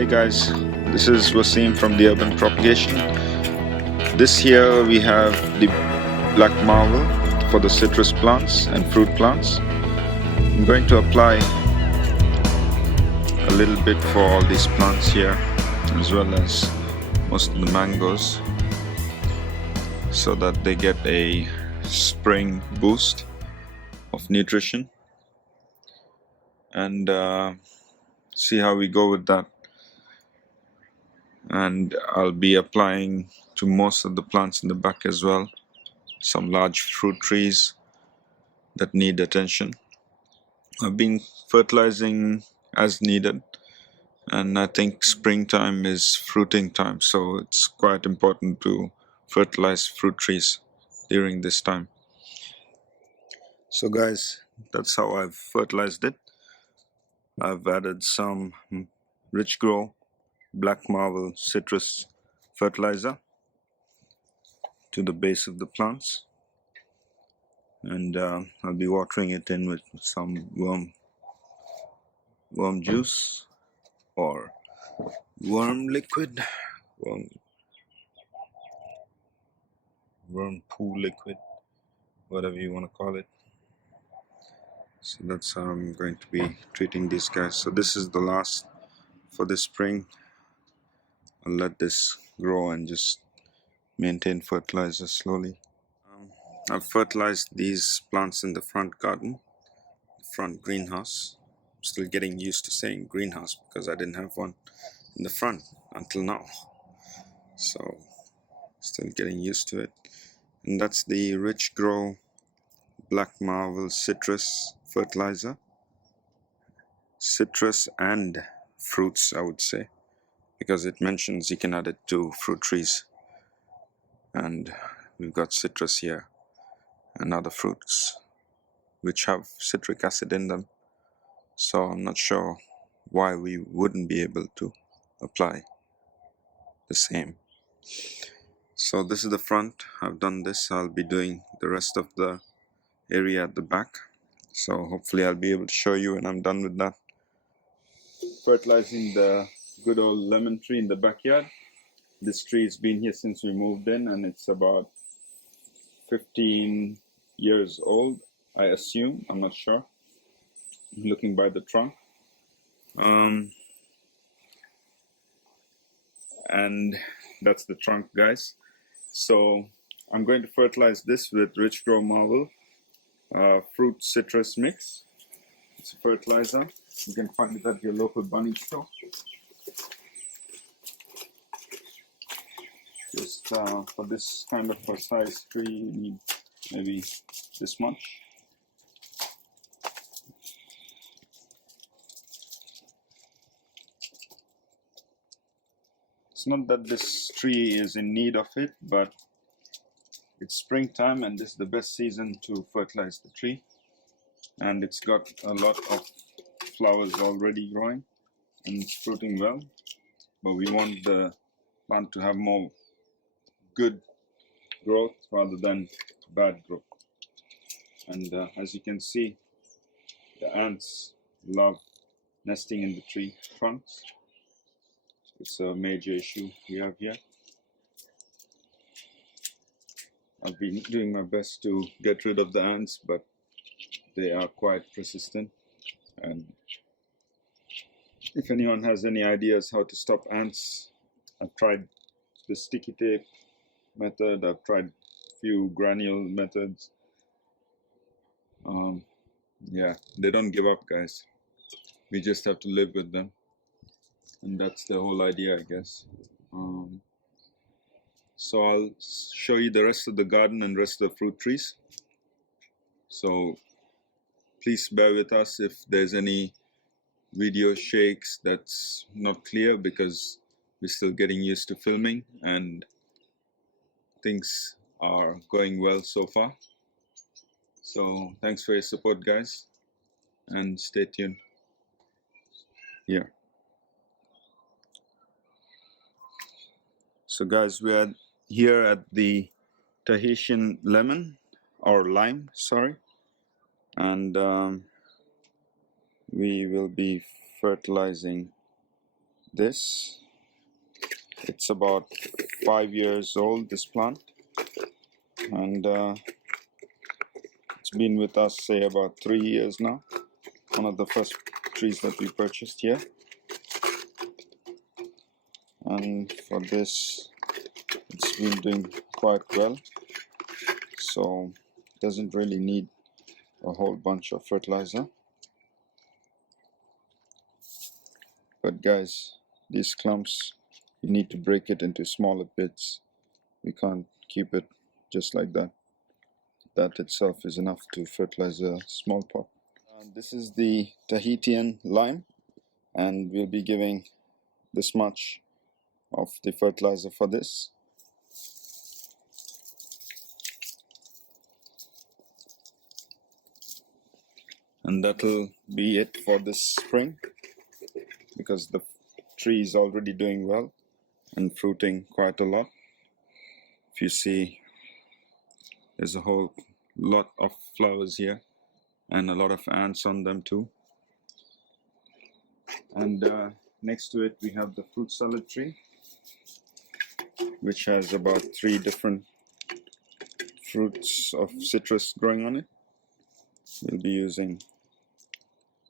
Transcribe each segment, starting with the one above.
Hey guys, this is Wasim from the Urban Propagation. This year we have the black marble for the citrus plants and fruit plants. I'm going to apply a little bit for all these plants here, as well as most of the mangoes, so that they get a spring boost of nutrition, and see how we go with that. And I'll be applying to most of the plants in the back as well, some large fruit trees that need attention. I've been fertilizing as needed, and I think springtime is fruiting time, so it's quite important to fertilize fruit trees during this time. So guys, that's how I've fertilized it. I've added some rich grow black marble citrus fertilizer to the base of the plants, and I'll be watering it in with some worm juice or worm liquid, worm poo liquid, whatever you want to call it. So that's how I'm going to be treating these guys. So this is the last for this spring. I'll let this grow and just maintain fertilizer slowly. I've fertilized these plants in the front garden, front greenhouse. I'm still getting used to saying greenhouse because I didn't have one in the front until now, so still getting used to it. And that's the rich grow black marble citrus fertilizer, citrus and fruits, I would say, because it mentions you can add it to fruit trees, and we've got citrus here and other fruits which have citric acid in them, so I'm not sure why we wouldn't be able to apply the same. So this is the front. I've done this. I'll be doing the rest of the area at the back, so hopefully I'll be able to show you when I'm done with that. Fertilizing the good old lemon tree in the backyard. This tree has been here since we moved in, and it's about 15 years old, I assume. I'm not sure, looking by the trunk. And that's the trunk, guys. So I'm going to fertilize this with rich grow marble fruit citrus mix. It's a fertilizer. You can find it at your local bunny store. Just for this kind of a size tree, you need maybe this much. It's not that this tree is in need of it, but it's springtime and this is the best season to fertilize the tree. And it's got a lot of flowers already growing and it's fruiting well. But we want the plant to have more good growth rather than bad growth. And as you can see, the ants love nesting in the tree trunks. It's a major issue we have here. I've been doing my best to get rid of the ants, but they are quite persistent. And if anyone has any ideas how to stop ants, I've tried the sticky tape method, I've tried a few granule methods. Yeah, they don't give up, guys. We just have to live with them, and that's the whole idea, I guess. So I'll show you the rest of the garden and rest of the fruit trees. So please bear with us if there's any video shakes that's not clear, because we're still getting used to filming and things are going well so far. So thanks for your support, guys, and stay tuned. Yeah. So guys, we are here at the Tahitian lemon or lime, sorry, and we will be fertilizing this. It's about 5 years old, this plant, and it's been with us, say, about 3 years now. One of the first trees that we purchased here. And for this, it's been doing quite well, so it doesn't really need a whole bunch of fertilizer. But guys, these clumps, you need to break it into smaller bits. We can't keep it just like that. That itself is enough to fertilize a small pot. This is the Tahitian lime, and we'll be giving this much of the fertilizer for this. And that'll be it for this spring, because the tree is already doing well and fruiting quite a lot. If you see, there's a whole lot of flowers here and a lot of ants on them too. And next to it we have the fruit salad tree, which has about 3 different fruits of citrus growing on it. We'll be using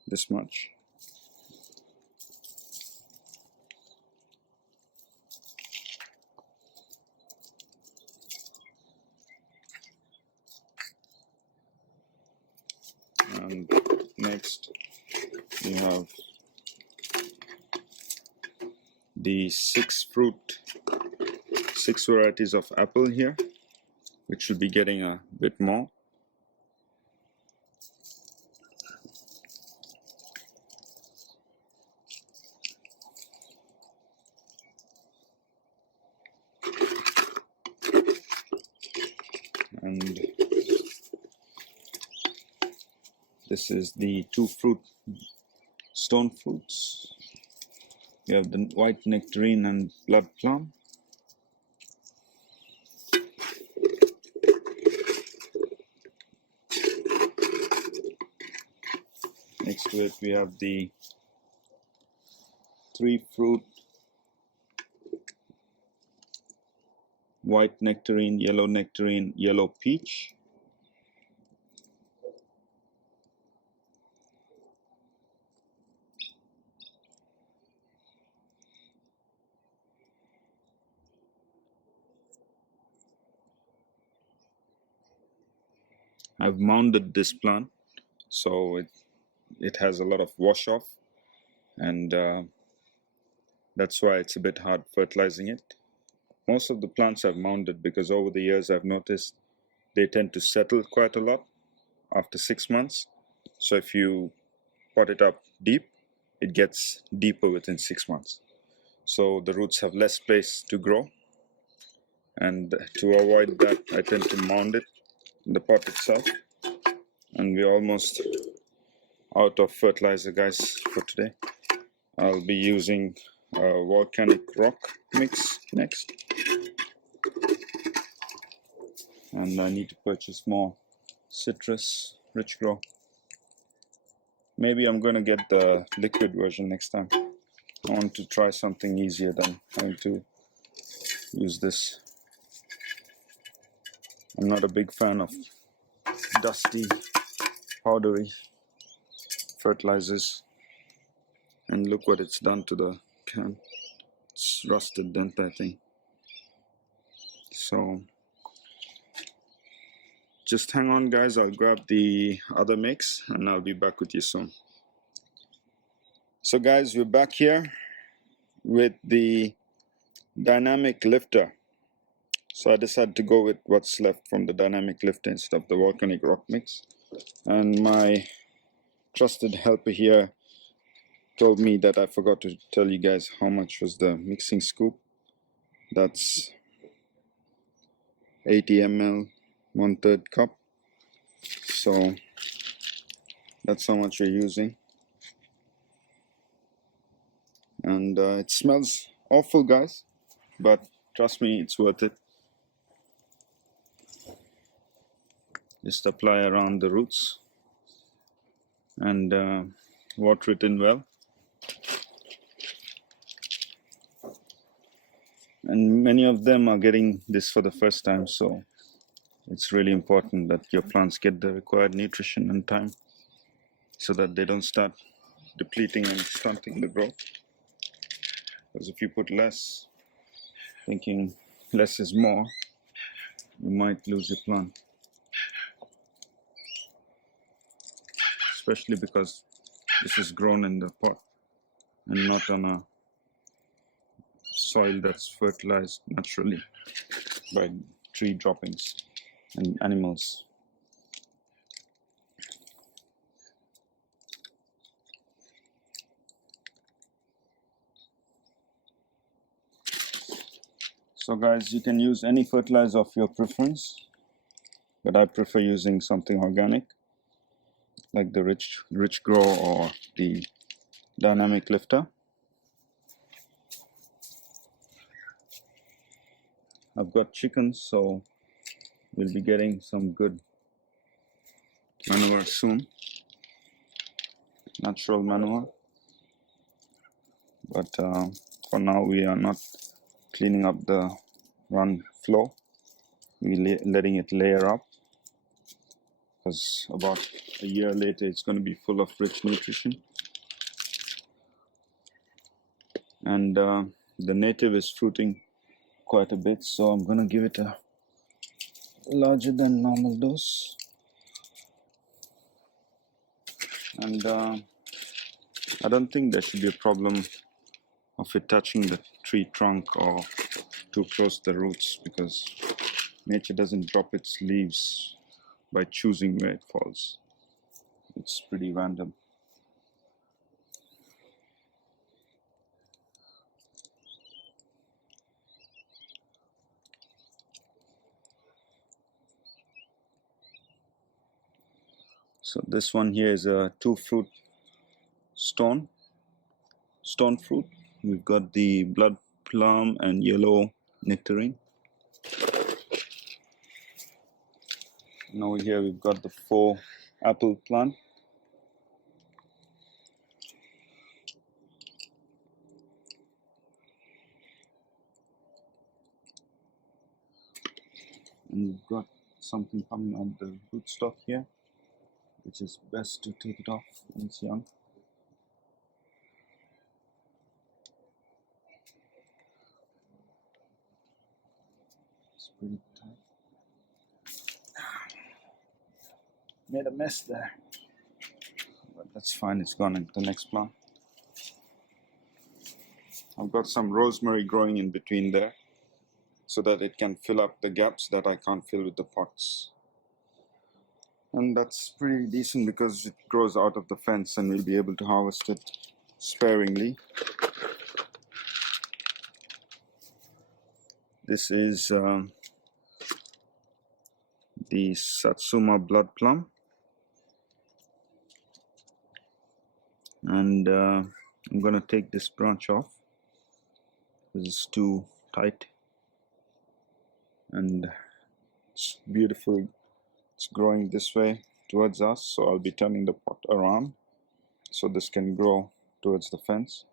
this much. And next we have the 6 varieties of apple here, which should be getting a bit more. And this is the 2 stone fruits. We have the white nectarine and blood plum. Next to it we have the 3 fruit white nectarine, yellow peach. I've mounded this plant, so it has a lot of wash off, and that's why it's a bit hard fertilizing it. Most of the plants I've mounded because over the years I've noticed they tend to settle quite a lot after 6 months. So if you pot it up deep, it gets deeper within 6 months. So the roots have less place to grow, and to avoid that I tend to mound it in the pot itself. And we're almost out of fertilizer, guys, for today. I'll be using a volcanic rock mix next, and I need to purchase more citrus rich grow. Maybe I'm going to get the liquid version next time. I want to try something easier than having to use this. I'm not a big fan of dusty, powdery fertilizers. And look what it's done to the can. It's rusted dent, I think. So just hang on, guys. I'll grab the other mix and I'll be back with you soon. So guys, we're back here with the dynamic lifter. So I decided to go with what's left from the dynamic lifter instead of the volcanic rock mix. And my trusted helper here told me that I forgot to tell you guys how much was the mixing scoop. That's 80 ml, 1/3 cup. So that's how much we're using. And it smells awful, guys, but trust me, it's worth it. Just apply around the roots and water it in well. And many of them are getting this for the first time, so it's really important that your plants get the required nutrition and time so that they don't start depleting and stunting the growth. Because if you put less, thinking less is more, you might lose your plant. Especially because this is grown in the pot and not on a soil that's fertilized naturally by tree droppings and animals. So guys, you can use any fertilizer of your preference, but I prefer using something organic like the rich grow or the dynamic lifter. I've got chickens, so we'll be getting some good manure soon, natural manure, but for now we are not cleaning up the run floor. We're letting it layer up, because about a year later it's going to be full of rich nutrition. And the native is fruiting quite a bit, so I'm going to give it a larger than normal dose. And I don't think there should be a problem of it touching the tree trunk or too close to the roots, because nature doesn't drop its leaves by choosing where it falls. It's pretty random. So this one here is a 2-fruit stone fruit. We've got the blood plum and yellow nectarine. And over here we've got the 4-apple plant. And we've got something coming on the rootstock here, which is best to take it off when it's young. It's pretty tight. Made a mess there, but that's fine, it's gone into the next plant. I've got some rosemary growing in between there, so that it can fill up the gaps that I can't fill with the pots. And that's pretty decent because it grows out of the fence and we'll be able to harvest it sparingly. This is the Satsuma blood plum. And I'm going to take this branch off because it's too tight. And it's beautiful. It's growing this way towards us, so I'll be turning the pot around so this can grow towards the fence.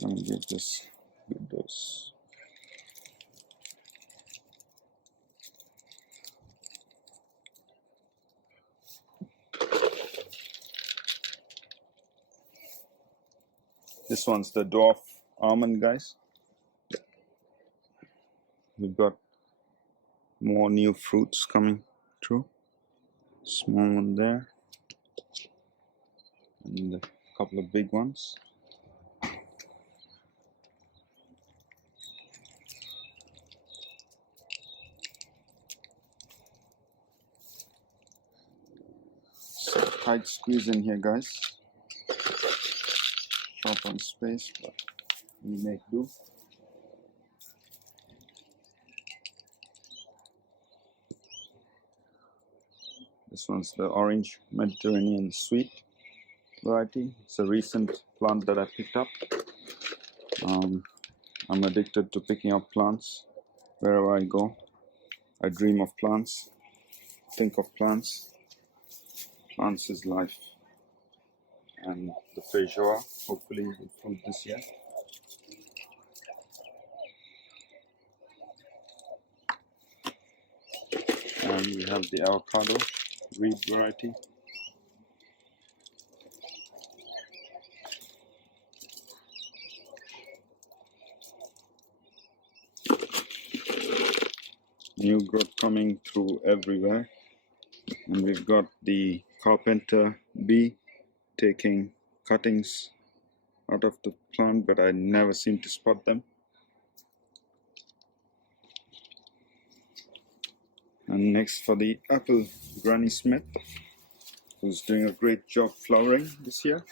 Let me give this a good dose. This one's the Dwarf Almond, guys. We've got more new fruits coming through. Small one there, and a couple of big ones. So tight squeeze in here, guys. Short on space, but we make do. This one's the orange Mediterranean sweet variety. It's a recent plant that I picked up. I'm addicted to picking up plants wherever I go. I dream of plants, think of plants. Plants is life. And the feijoa hopefully will fruit this year. And we have the avocado reed variety. New growth coming through everywhere. And we've got the carpenter bee taking cuttings out of the plant, but I never seem to spot them. And next for the apple, Granny Smith, who's doing a great job flowering this year.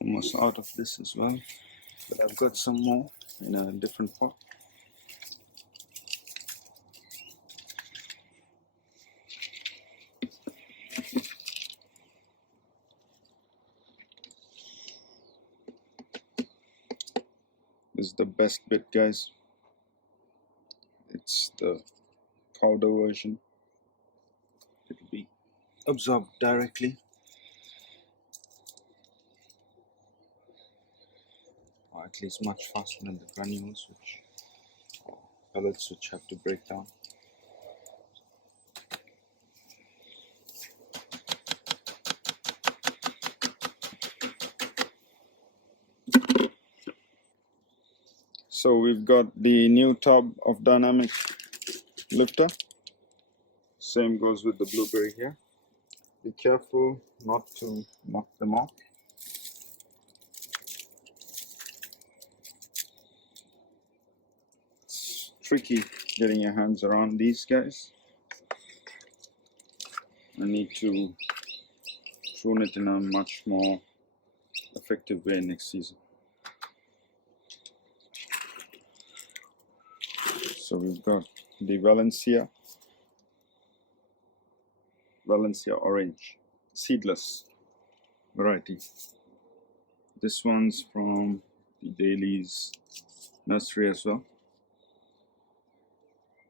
Almost out of this as well, but I've got some more in a different pot. This is the best bit, guys. It's the powder version. It'll be absorbed directly, or at least much faster than the granules, or pellets, which have to break down. So we've got the new tub of dynamic lifter. Same goes with the blueberry here. Be careful not to knock them off. It's tricky getting your hands around these guys. I need to prune it in a much more effective way next season. So we've got the Valencia orange, seedless variety. This one's from the Daly's nursery as well.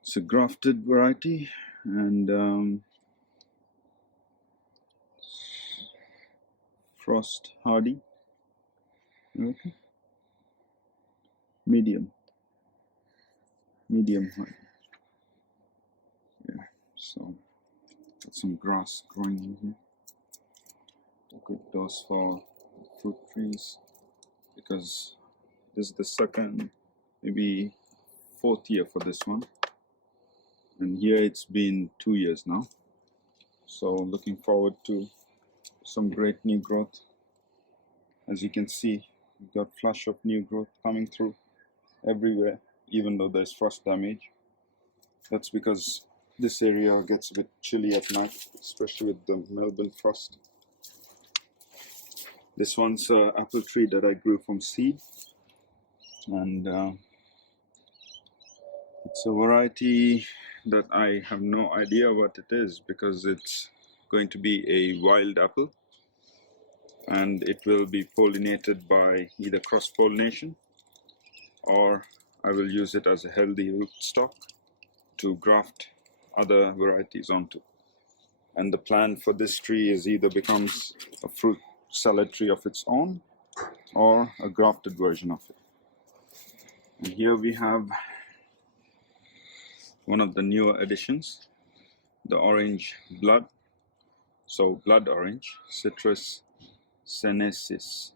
It's a grafted variety, and frost hardy. Okay. Medium hardy. Yeah, so got some grass growing in here. A good dose for fruit trees, because this is the second, maybe fourth year for this one, and here it's been 2 years now. So looking forward to some great new growth. As you can see, we've got flush of new growth coming through everywhere, even though there's frost damage. That's because this area gets a bit chilly at night, especially with the Melbourne frost. This one's an apple tree that I grew from seed, and it's a variety that I have no idea what it is, because it's going to be a wild apple, and it will be pollinated by either cross-pollination, or I will use it as a healthy rootstock to graft other varieties onto. And the plan for this tree is either becomes a fruit salad tree of its own, or a grafted version of it. And here we have one of the newer additions, the orange blood. So blood orange, Citrus senensis.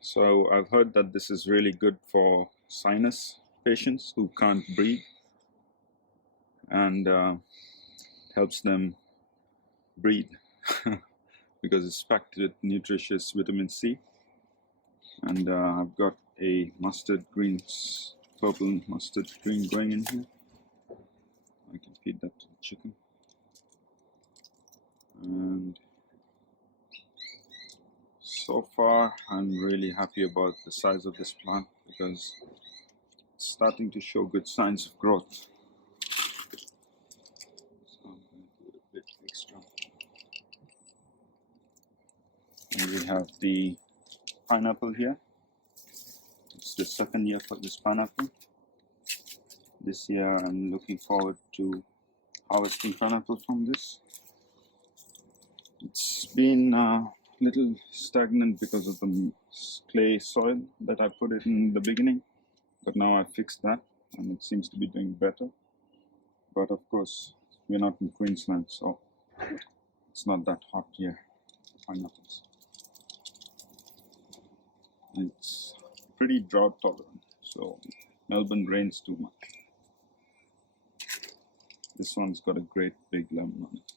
So I've heard that this is really good for sinus patients who can't breathe, and helps them breathe because it's packed with nutritious vitamin C. And I've got a purple mustard green going in here. I can feed that to the chicken. And so far I'm really happy about the size of this plant, because it's starting to show good signs of growth. So I'm going to do a bit extra. And we have the pineapple here. It's the second year for this pineapple. This year I'm looking forward to harvesting pineapple from this. It's been a little stagnant because of the clay soil that I put it in the beginning, but now I fixed that and it seems to be doing better. But of course, we're not in Queensland, so it's not that hot here for pineapples. It's pretty drought tolerant, so Melbourne rains too much. This one's got a great big lemon on it.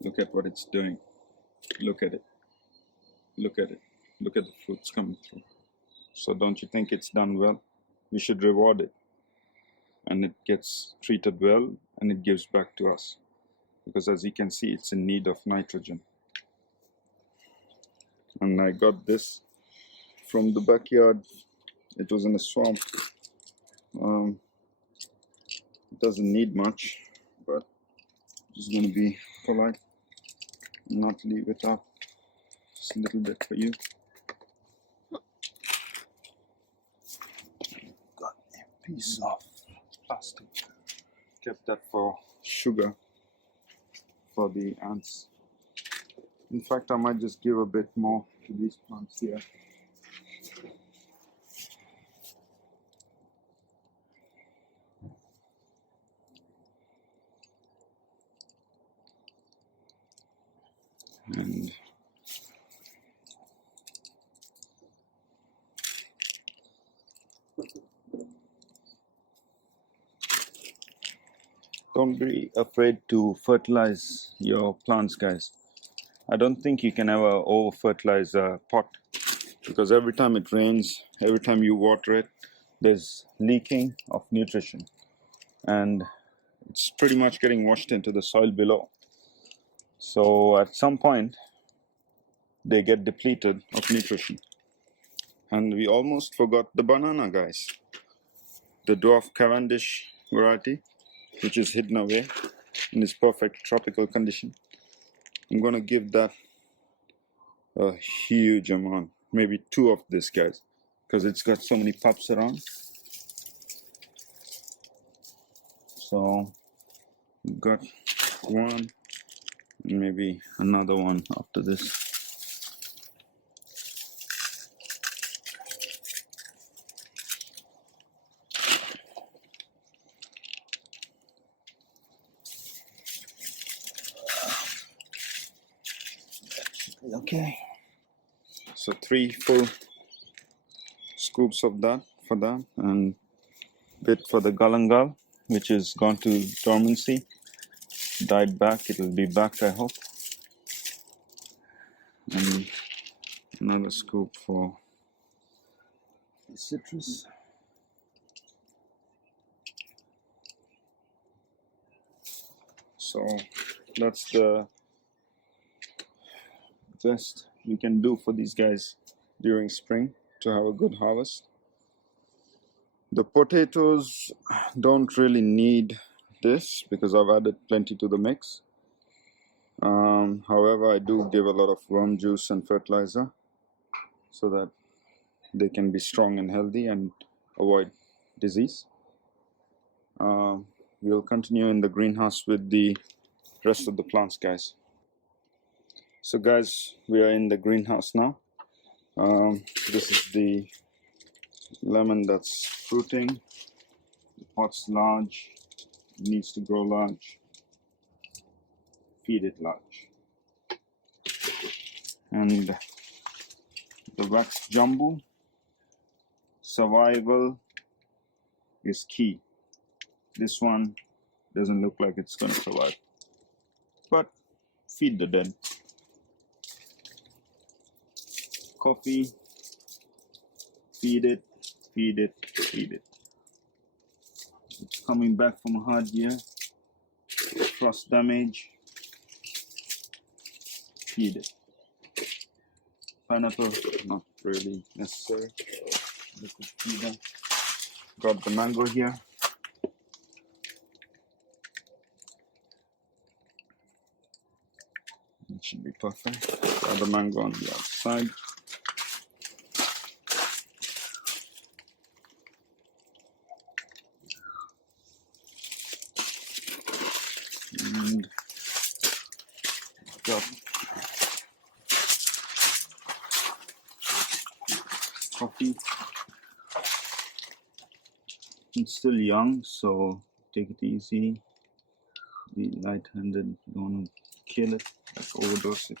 Look at what it's doing. Look at it. Look at it. Look at the fruits coming through. So don't you think it's done well? We should reward it. And it gets treated well and it gives back to us. Because as you can see, it's in need of nitrogen. And I got this from the backyard. It was in a swamp. It doesn't need much, but just going to be polite and not leave it up. Just a little bit for you. Got a piece of plastic. Kept that for sugar for the ants. In fact, I might just give a bit more to these plants here. And don't be afraid to fertilize your plants, guys. I don't think you can ever over fertilize a pot, because every time it rains, every time you water it, there's leaking of nutrition and it's pretty much getting washed into the soil below. So at some point they get depleted of nutrition. And we almost forgot the banana, guys. The dwarf Cavendish variety, which is hidden away in its perfect tropical condition. I'm gonna give that a huge amount, maybe 2 of this, guys, because it's got so many pups around. So we've got 1, maybe another one after this. Okay, so 3 full scoops of that for that, and bit for the galangal, which is gone to dormancy, died back. It'll be back, I hope. And another scoop for the citrus. So that's the best we can do for these guys during spring to have a good harvest. The potatoes don't really need this because I've added plenty to the mix. However, I do give a lot of worm juice and fertilizer so that they can be strong and healthy and avoid disease. We'll continue in the greenhouse with the rest of the plants, guys. So guys, we are in the greenhouse now. This is the lemon that's fruiting. The pot's large, it needs to grow large. Feed it large. And the wax jumbo, survival is key. This one doesn't look like it's going to survive, but feed the dead. Coffee, feed it, feed it, feed it. It's coming back from a hard year, frost damage, feed it. Pineapple, not really necessary. Liquid feeder. Got the mango here. It should be perfect. Got the mango on the outside. got coffee. It's still young, so take it easy. Be light-handed. Don't want to kill it, like overdose it.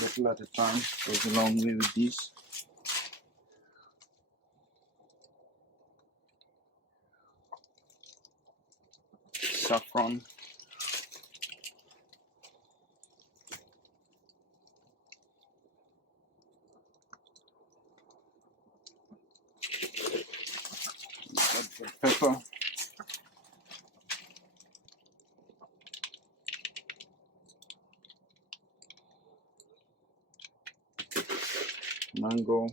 Little at a time goes a long way with these. Saffron. Pepper. Mango.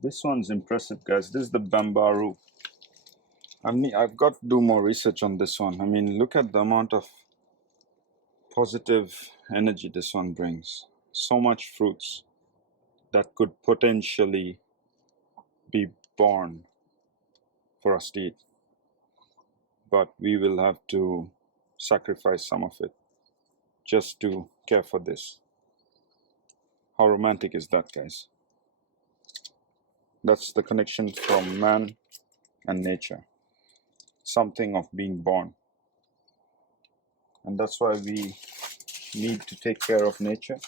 This one's impressive, guys. This is the Bambaru. I've got to do more research on this one. I mean, look at the amount of positive energy this one brings. So much fruits that could potentially be born for us to eat. But we will have to sacrifice some of it just to care for this. How romantic is that, guys? That's the connection from man and nature. Something of being born. And that's why we need to take care of nature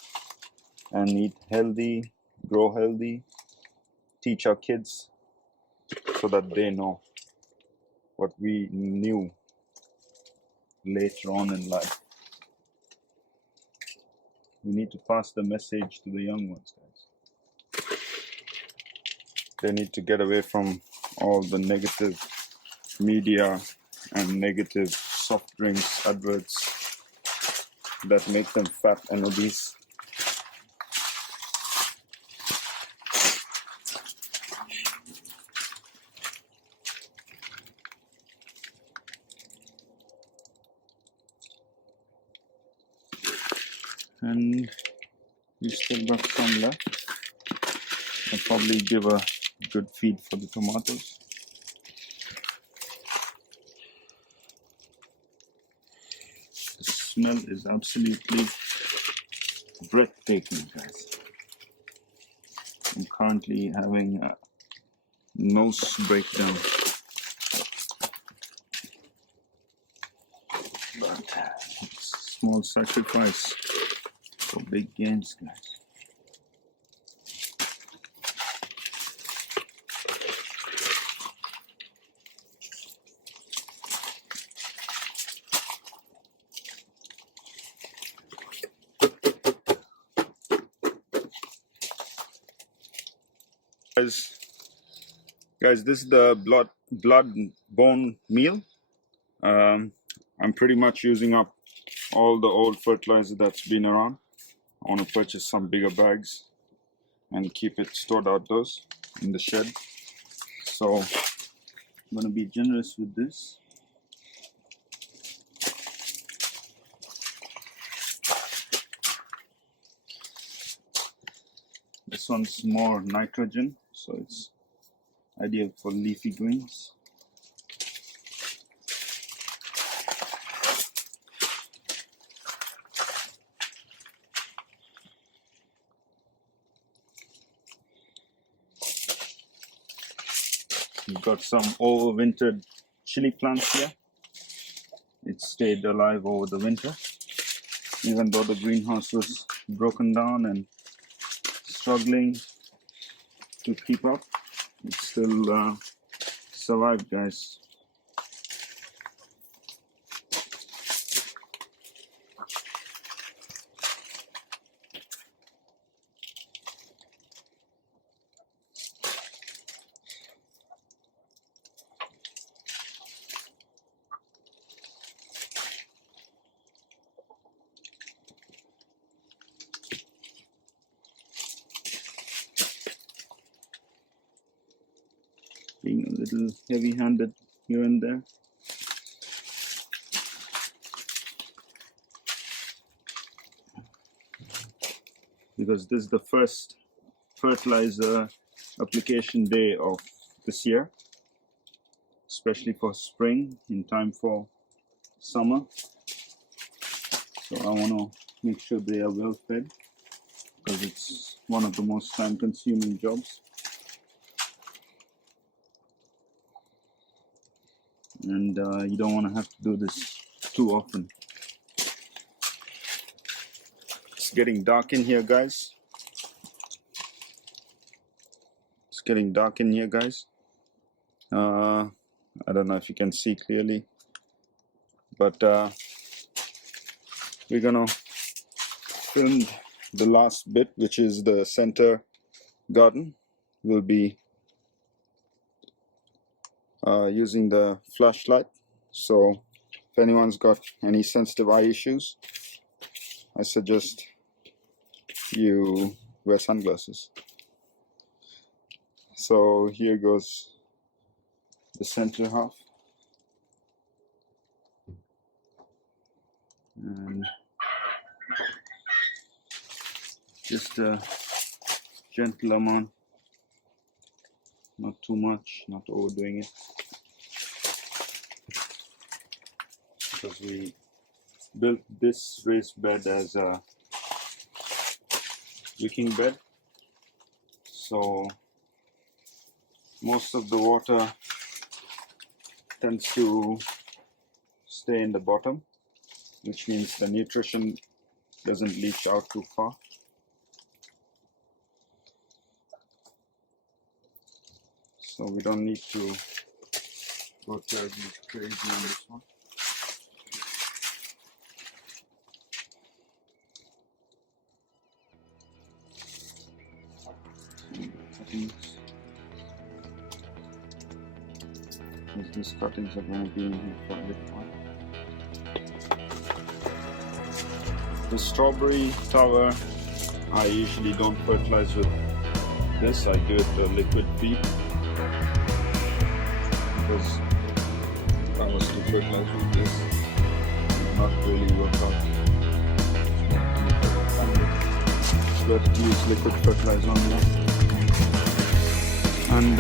and eat healthy, grow healthy, teach our kids so that they know what we knew later on in life. We need to pass the message to the young ones, guys. They need to get away from all the negative media and negative soft drinks adverts that make them fat and obese. And we still got some left. I'll probably give a good feed for the tomatoes. The smell is absolutely breathtaking, guys. I'm currently having a nose breakdown. But it's a small sacrifice for big gains, guys. Guys, this is the blood bone meal. I'm pretty much using up all the old fertilizer that's been around. I want to purchase some bigger bags and keep it stored outdoors in the shed. So I'm going to be generous with this. This one's more nitrogen, so it's ideal for leafy greens. We've got some overwintered chili plants here. It stayed alive over the winter. Even though the greenhouse was broken down and struggling to keep up, it still survived, guys. Being a little heavy-handed here and there. because this is the first fertilizer application day of this year, especially for spring in time for summer. So I want to make sure they are well fed, because it's one of the most time consuming jobs. And you don't want to have to do this too often. It's getting dark in here, guys. It's getting dark in here, guys. I don't know if you can see clearly, but we're gonna film the last bit, which is the center garden. We'll be using the flashlight. So if anyone's got any sensitive eye issues, I suggest you wear sunglasses. So here goes the center half, and just a gentle amount, not too much, not overdoing it, because we built this raised bed as a wicking bed, so most of the water tends to stay in the bottom, which means the nutrition doesn't leach out too far. So we don't need to go terribly crazy on this one. These cuttings are going to be in here for a little while. The strawberry tower, I usually don't fertilize with this. I do it a liquid feed, because if I was to fertilize with this, it would not really work out. It's better to use liquid fertilizer on that. And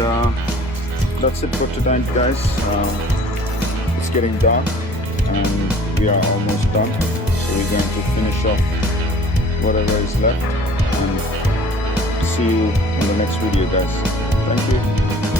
that's it for tonight, guys. It's getting dark and we are almost done, so we're going to finish off whatever is left and see you in the next video, guys. Thank you.